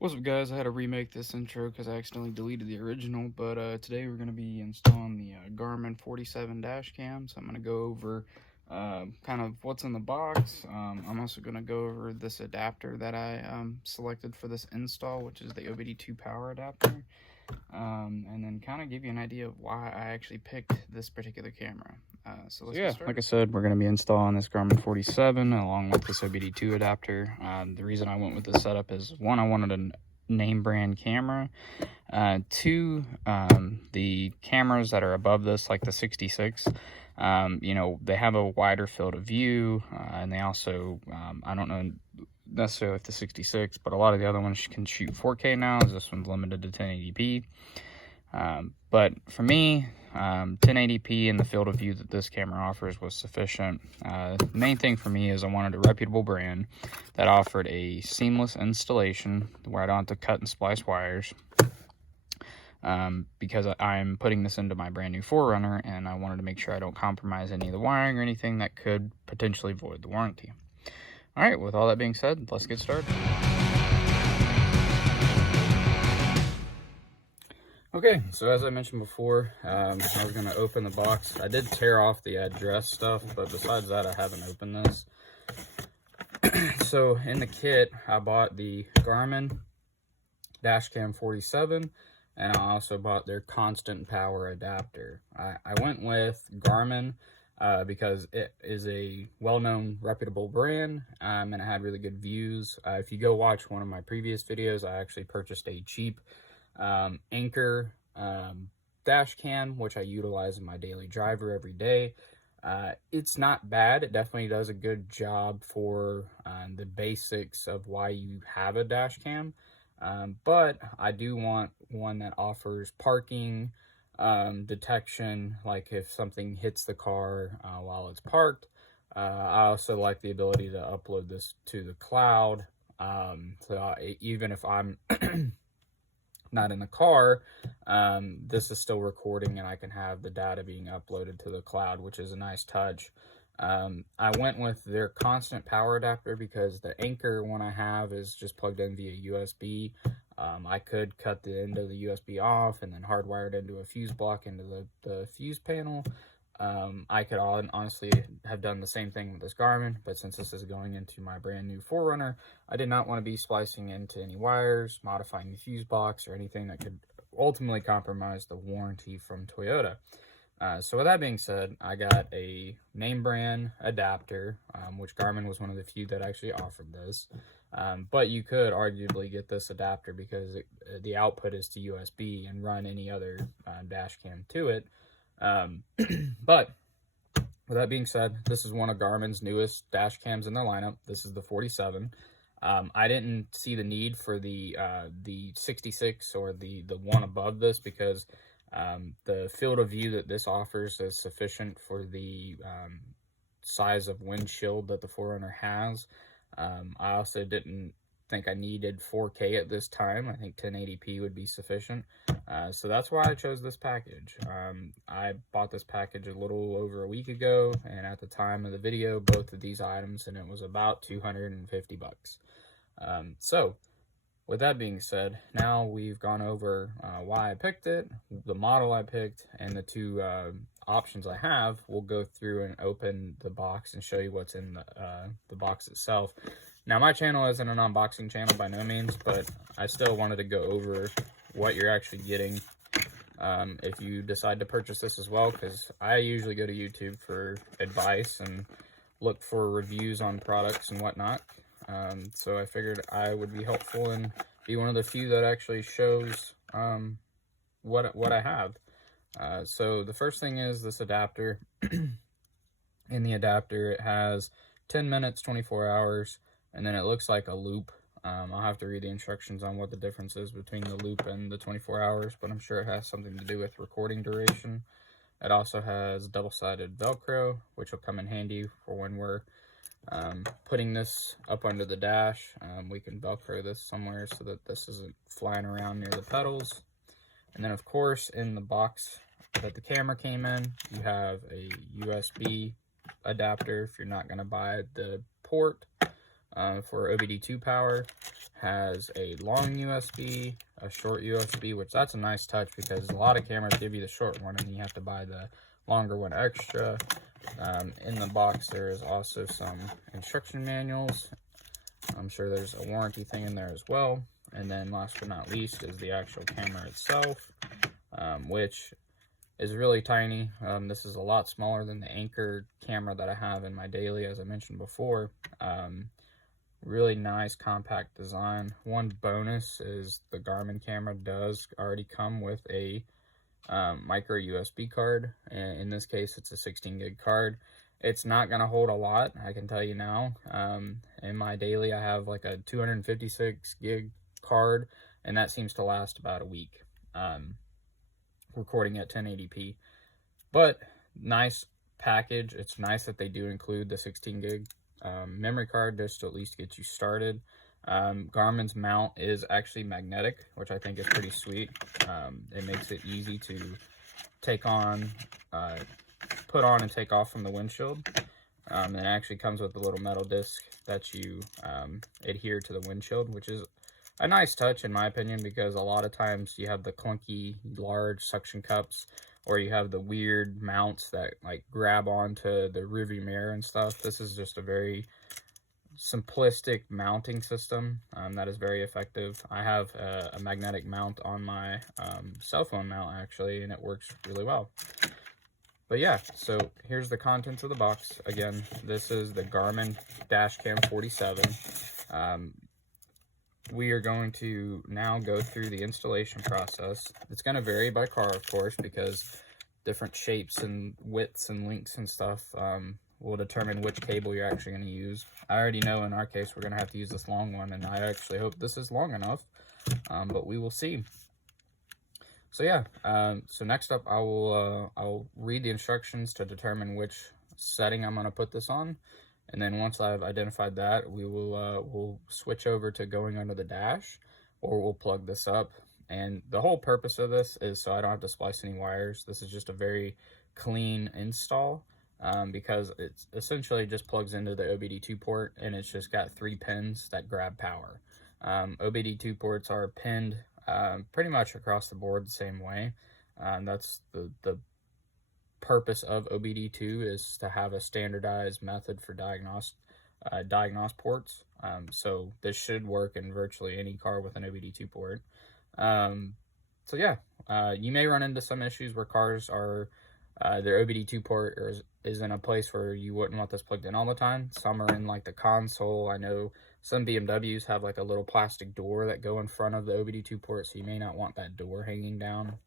What's up, guys? I had to remake this intro because I accidentally deleted the original, but today we're going to be installing the Garmin 47 dash cam. So I'm going to go over kind of what's in the box. I'm also going to go over this adapter that I selected for this install, which is the OBD2 power adapter, and then kind of give you an idea of why I actually picked this particular camera. So let's get started. Like I said, we're going to be installing this Garmin 47 along with this OBD2 adapter. The reason I went with this setup is, one, I wanted a name brand camera. Two, the cameras that are above this, like the 66, they have a wider field of view, and they also, I don't know necessarily if the 66, but a lot of the other ones can shoot 4K now, as this one's limited to 1080p. But for me, 1080p and the field of view that this camera offers was sufficient. The main thing for me is I wanted a reputable brand that offered a seamless installation where I don't have to cut and splice wires, because I'm putting this into my brand new 4Runner, and I wanted to make sure I don't compromise any of the wiring or anything that could potentially void the warranty. All right, with all that being said, let's get started. Okay, so as I mentioned before, I was going to open the box. I did tear off the address stuff, but besides that, I haven't opened this. So in the kit, I bought the Garmin Dash Cam 47, and I also bought their constant power adapter. I went with Garmin because it is a well-known, reputable brand, and it had really good views. If you go watch one of my previous videos, I actually purchased a cheap Anchor dash cam, which I utilize in my daily driver every day. It's not bad. It definitely does a good job for the basics of why you have a dash cam. But I do want one that offers parking detection, like if something hits the car while it's parked. I also like the ability to upload this to the cloud. So even if I'm not in the car, this is still recording and I can have the data being uploaded to the cloud, which is a nice touch. I went with their constant power adapter because the Anchor one I have is just plugged in via USB. I could cut the end of the USB off and then hardwire it into a fuse block into the fuse panel. I could honestly have done the same thing with this Garmin, but since this is going into my brand new 4Runner, I did not want to be splicing into any wires, modifying the fuse box, or anything that could ultimately compromise the warranty from Toyota. So with that being said, I got a name brand adapter, which Garmin was one of the few that actually offered this. But you could arguably get this adapter because the output is to USB and run any other dash cam to it. But with that being said, this is one of Garmin's newest dash cams in their lineup. This is the 47. I didn't see the need for the 66 or the one above this because the field of view that this offers is sufficient for the size of windshield that the 4Runner has. I also didn't think I needed 4K at this time. I think 1080p would be sufficient. So that's why I chose this package. I bought this package a little over a week ago, and at the time of the video, both of these items, and it was about 250 bucks. So with that being said, now we've gone over why I picked it, the model I picked, and the two options I have. We'll go through and open the box and show you what's in the box itself. Now, my channel isn't an unboxing channel by no means, but I still wanted to go over what you're actually getting if you decide to purchase this as well, because I usually go to YouTube for advice and look for reviews on products and whatnot. So I figured I would be helpful and be one of the few that actually shows what I have. So the first thing is this adapter. In the adapter, it has 10 minutes, 24 hours, and then it looks like a loop. I'll have to read the instructions on what the difference is between the loop and the 24 hours, but I'm sure it has something to do with recording duration. It also has double-sided Velcro, which will come in handy for when we're putting this up under the dash. We can Velcro this somewhere so that this isn't flying around near the pedals. And then, of course, in the box that the camera came in, you have a USB adapter if you're not going to buy the port. for OBD2 power. Has a long USB, a short USB, which that's a nice touch because a lot of cameras give you the short one and you have to buy the longer one extra. In the box there is also some instruction manuals. I'm sure there's a warranty thing in there as well. And then last but not least is the actual camera itself, which is really tiny. This is a lot smaller than the Anchor camera that I have in my daily, as I mentioned before. Really nice compact design. One bonus is the Garmin camera does already come with a micro USB card. In this case, it's a 16 gig card. It's not going to hold a lot, I can tell you now. In my daily, I have like a 256 gig card, and that seems to last about a week, recording at 1080p. But nice package. It's nice that they do include the 16 gig memory card just to at least get you started. Garmin's mount is actually magnetic, which I think is pretty sweet. It makes it easy to take on, put on and take off from the windshield. And it actually comes with a little metal disc that you adhere to the windshield, which is a nice touch in my opinion, because a lot of times you have the clunky large suction cups, or you have the weird mounts that like grab onto the rearview mirror and stuff. This is just a very simplistic mounting system that is very effective. I have a magnetic mount on my cell phone mount actually, and it works really well. But yeah, so here's the contents of the box. Again, this is the Garmin Dash Cam 47. We are going to now go through the installation process. It's going to vary by car, of course, because different shapes and widths and lengths and stuff will determine which cable you're actually going to use. I already know in our case we're going to have to use this long one, and I actually hope this is long enough, but we will see. So yeah, so next up I'll read the instructions to determine which setting I'm going to put this on. And then once I've identified that, we will we'll switch over to going under the dash, or we'll plug this up. And the whole purpose of this is so I don't have to splice any wires. This is just a very clean install because it essentially just plugs into the OBD2 port, and it's just got 3 pins that grab power. OBD2 ports are pinned pretty much across the board the same way. That's the purpose of OBD2 is to have a standardized method for diagnose ports. So this should work in virtually any car with an OBD2 port. So yeah, you may run into some issues where cars are their OBD2 port is in a place where you wouldn't want this plugged in all the time. Some are in like the console. I know some BMWs have like a little plastic door that go in front of the OBD2 port, so you may not want that door hanging down.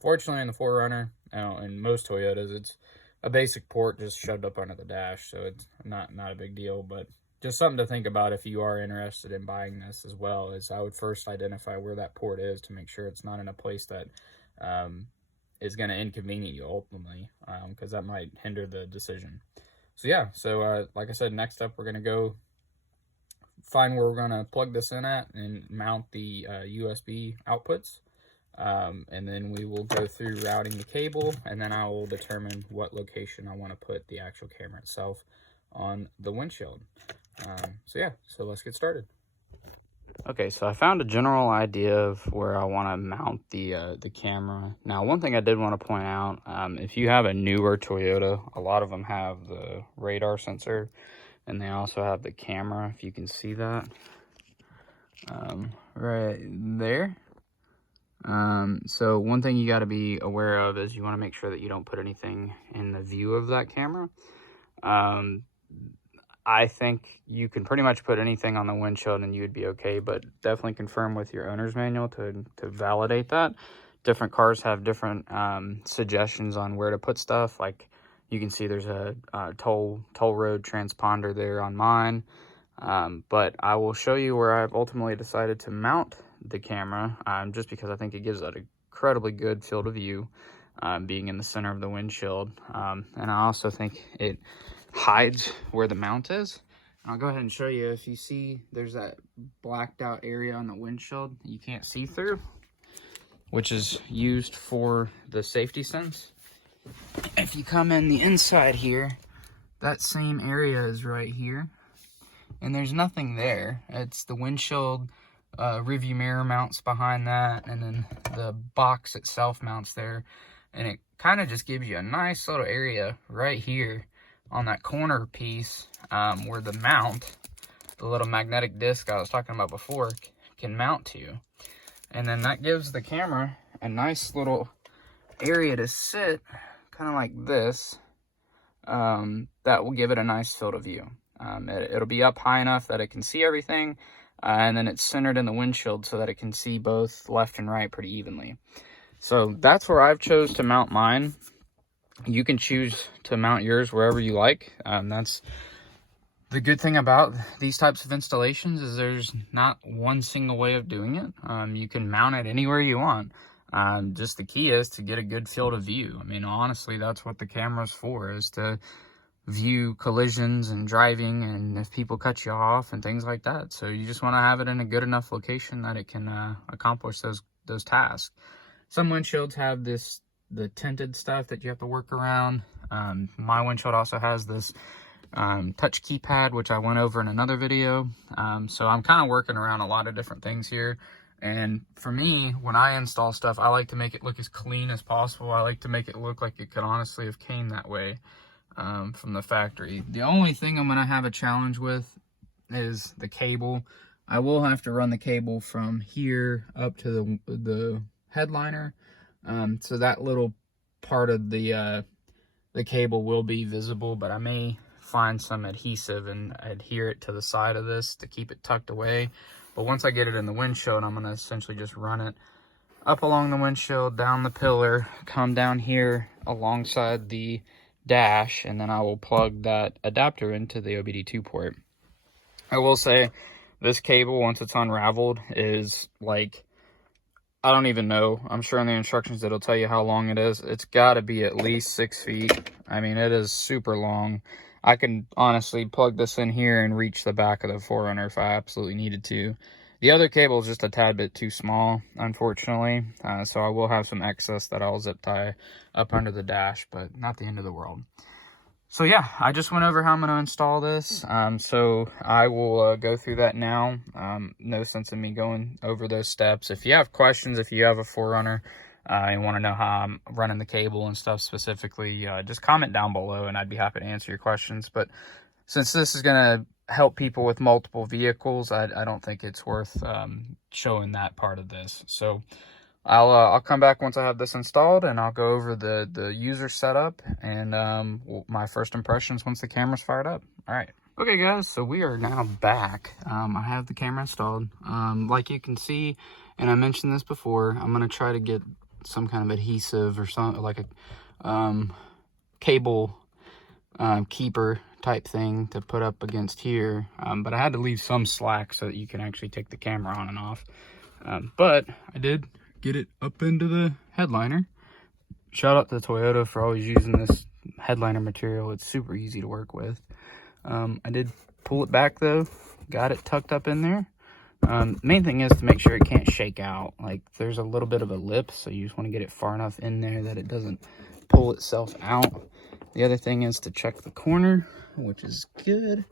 Fortunately in the 4Runner and most Toyotas, it's a basic port just shoved up under the dash, so it's not a big deal. But just something to think about if you are interested in buying this as well, is I would first identify where that port is to make sure it's not in a place that is going to inconvenience you ultimately, because that might hinder the decision. So yeah, so like I said, next up we're going to go find where we're going to plug this in at and mount the USB outputs. And then we will go through routing the cable, and then I will determine what location I want to put the actual camera itself on the windshield. So yeah, so let's get started. Okay, so I found a general idea of where I want to mount the camera. Now, one thing I did want to point out, if you have a newer Toyota, a lot of them have the radar sensor, and they also have the camera, if you can see that, right there. So one thing you got to be aware of is you want to make sure that you don't put anything in the view of that camera. I think you can pretty much put anything on the windshield and you would be okay, but definitely confirm with your owner's manual to validate that. Different cars have different suggestions on where to put stuff. Like you can see there's a toll road transponder there on mine. But I will show you where I've ultimately decided to mount the camera, just because I think it gives an incredibly good field of view, being in the center of the windshield. And I also think it hides where the mount is. I'll go ahead and show you. If you see, there's that blacked out area on the windshield you can't see through, which is used for the safety sense. If you come in the inside here, that same area is right here. and there's nothing there. It's the windshield rearview mirror mounts behind that, and then the box itself mounts there, and it kind of just gives you a nice little area right here on that corner piece where the mount, the little magnetic disc I was talking about before, can mount to. And then that gives the camera a nice little area to sit, kind of like this. That will give it a nice field of view. It'll be up high enough that it can see everything, and then it's centered in the windshield so that it can see both left and right pretty evenly. So that's where I've chose to mount mine. You can choose to mount yours wherever you like. That's the good thing about these types of installations, is there's not one single way of doing it. You can mount it anywhere you want. Just the key is to get a good field of view. I mean, honestly, that's what the camera's for, is to view collisions and driving, and if people cut you off and things like that. So you just want to have it in a good enough location that it can accomplish those tasks. Some windshields have the tinted stuff that you have to work around. My windshield also has this touch keypad, which I went over in another video. So I'm kind of working around a lot of different things here. And for me, when I install stuff, I like to make it look as clean as possible. I like to make it look like it could honestly have came that way from the factory. The only thing I'm going to have a challenge with is the cable. I will have to run the cable from here up to the headliner. So that little part of the cable will be visible, but I may find some adhesive and adhere it to the side of this to keep it tucked away. But once I get it in the windshield, I'm going to essentially just run it up along the windshield, down the pillar, come down here alongside the dash, and then I will plug that adapter into the OBD2 port. I will say this cable, once it's unraveled, is like, I don't even know. I'm sure in the instructions it'll tell you how long it is. It's got to be at least 6 feet. I mean, it is super long. I can honestly plug this in here and reach the back of the 4Runner if I absolutely needed to. The other cable is just a tad bit too small, unfortunately. So I will have some excess that I'll zip tie up under the dash, but not the end of the world. So yeah, I just went over how I'm going to install this. So I will go through that now. No sense in me going over those steps. If you have questions, if you have a 4Runner, and want to know how I'm running the cable and stuff specifically, just comment down below and I'd be happy to answer your questions. But since this is going to help people with multiple vehicles, I don't think it's worth showing that part of this. So I'll come back once I have this installed, and I'll go over the user setup and my first impressions once the camera's fired up. All right. Okay guys, so we are now back. I have the camera installed. Like you can see, and I mentioned this before, I'm going to try to get some kind of adhesive or something, like a cable keeper type thing to put up against here. But I had to leave some slack so that you can actually take the camera on and off. But I did get it up into the headliner. Shout out to Toyota for always using this headliner material. It's super easy to work with. I did pull it back though, got it tucked up in there. Main thing is to make sure it can't shake out. Like, there's a little bit of a lip, so you just want to get it far enough in there that it doesn't pull itself out. The other thing is to check the corner, which is good.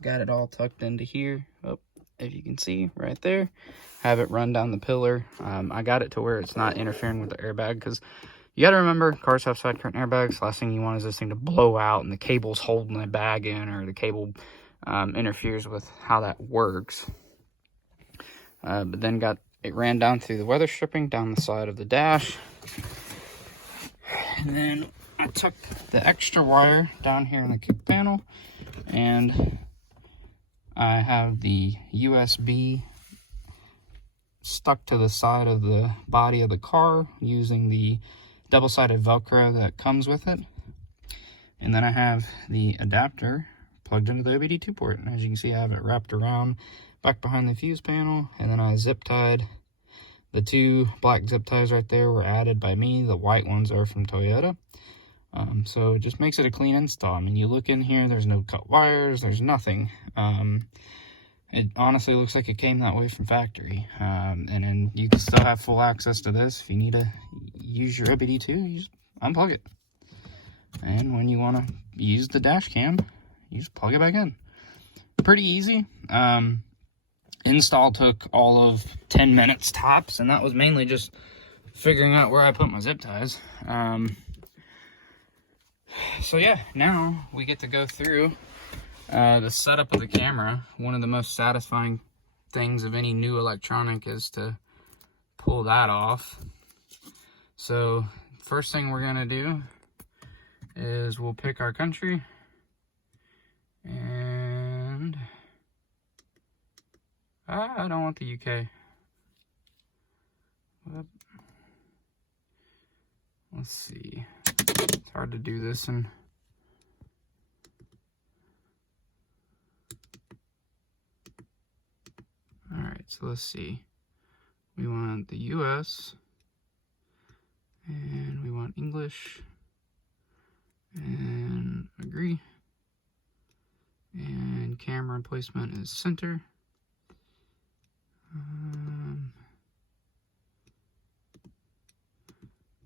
Got it all tucked into here. Oh, if you can see right there, have it run down the pillar. I got it to where it's not interfering with the airbag, because you got to remember, cars have side current airbags. Last thing you want is this thing to blow out and the cable's holding the bag in, or the cable interferes with how that works. But then it ran down through the weather stripping down the side of the dash. And then I took the extra wire down here in the kick panel, and I have the USB stuck to the side of the body of the car using the double-sided Velcro that comes with it. And then I have the adapter plugged into the OBD2 port. And as you can see, I have it wrapped around back behind the fuse panel, and then I zip tied. The two black zip ties right there were added by me. The white ones are from Toyota. So it just makes it a clean install. I mean, you look in here, there's no cut wires, there's nothing. It honestly looks like it came that way from factory. And then you can still have full access to this. If you need to use your OBD2, you just unplug it. And when you want to use the dash cam, you just plug it back in. pretty easy. Install took all of 10 minutes tops, and that was mainly just figuring out where I put my zip ties. So yeah, now we get to go through the setup of the camera. One of the most satisfying things of any new electronic is to pull that off. So first thing we're gonna do is we'll pick our country, and I don't want the UK. Let's see. It's hard to do this and all right, so let's see. We want the US, and we want English, and agree, and camera placement is center.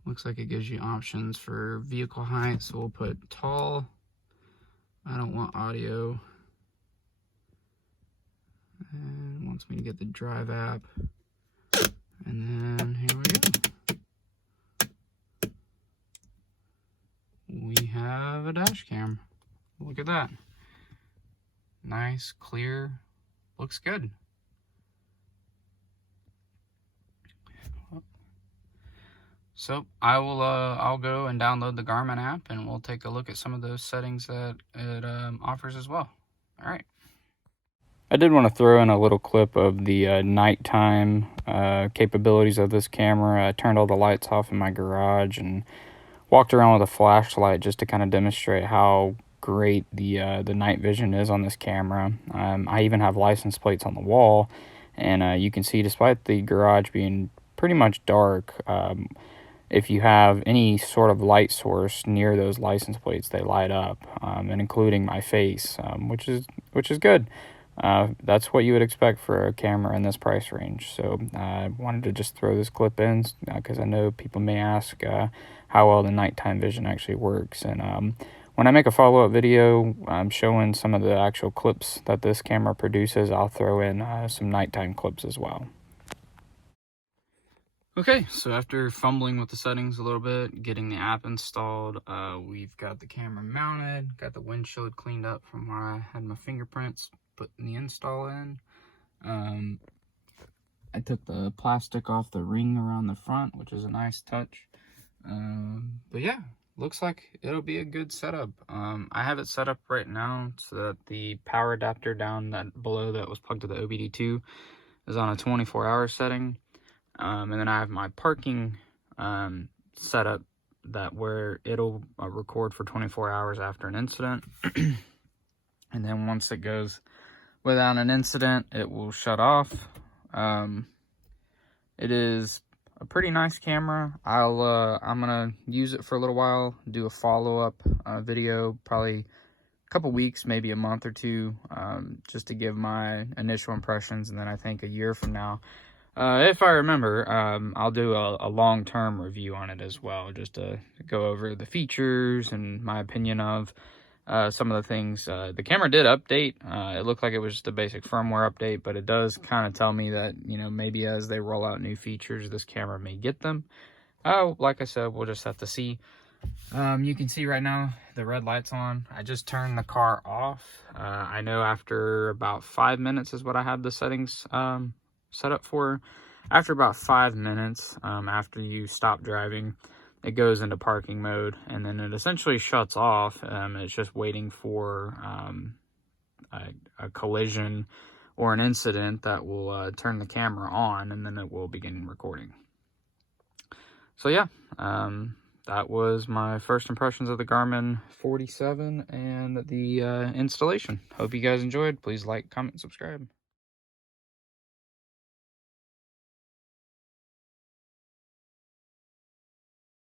Looks like it gives you options for vehicle height, so we'll put tall. I don't want audio. And it wants me to get the drive app. And then here we go. We have a dash cam. Look at that. Nice, clear, looks good. So I'll go and download the Garmin app, and we'll take a look at some of those settings that it offers as well. All right. I did want to throw in a little clip of the nighttime capabilities of this camera. I turned all the lights off in my garage and walked around with a flashlight just to kind of demonstrate how great the night vision is on this camera. I even have license plates on the wall, and you can see, despite the garage being pretty much dark, if you have any sort of light source near those license plates, they light up, and including my face, which is good. That's what you would expect for a camera in this price range. So I wanted to just throw this clip in because I know people may ask how well the nighttime vision actually works. And when I make a follow-up video showing some of the actual clips that this camera produces, I'll throw in some nighttime clips as well. Okay, so after fumbling with the settings a little bit, getting the app installed, we've got the camera mounted, got the windshield cleaned up from where I had my fingerprints, putting the install in. I took the plastic off the ring around the front, which is a nice touch. But yeah, looks like it'll be a good setup. I have it set up right now so that the power adapter down that below that was plugged to the OBD2 is on a 24-hour setting. And then I have my parking set up that where it'll record for 24 hours after an incident. And then once it goes without an incident, it will shut off. It is a pretty nice camera. I'm gonna use it for a little while, do a follow-up video, probably a couple weeks, maybe a month or two, just to give my initial impressions. And then I think a year from now, if I remember, I'll do a long-term review on it as well, just to go over the features and my opinion of some of the things. The camera did update. It looked like it was just a basic firmware update, but it does kind of tell me that, you know, maybe as they roll out new features, this camera may get them. Like I said, we'll just have to see. You can see right now the red light's on. I just turned the car off. I know after about 5 minutes is what I had the settings set up for. After about 5 minutes, after you stop driving, it goes into parking mode, and then it essentially shuts off. It's just waiting for a collision or an incident that will turn the camera on, and then it will begin recording. So yeah, that was my first impressions of the Garmin 47 and the installation. Hope you guys enjoyed. Please like, comment, subscribe.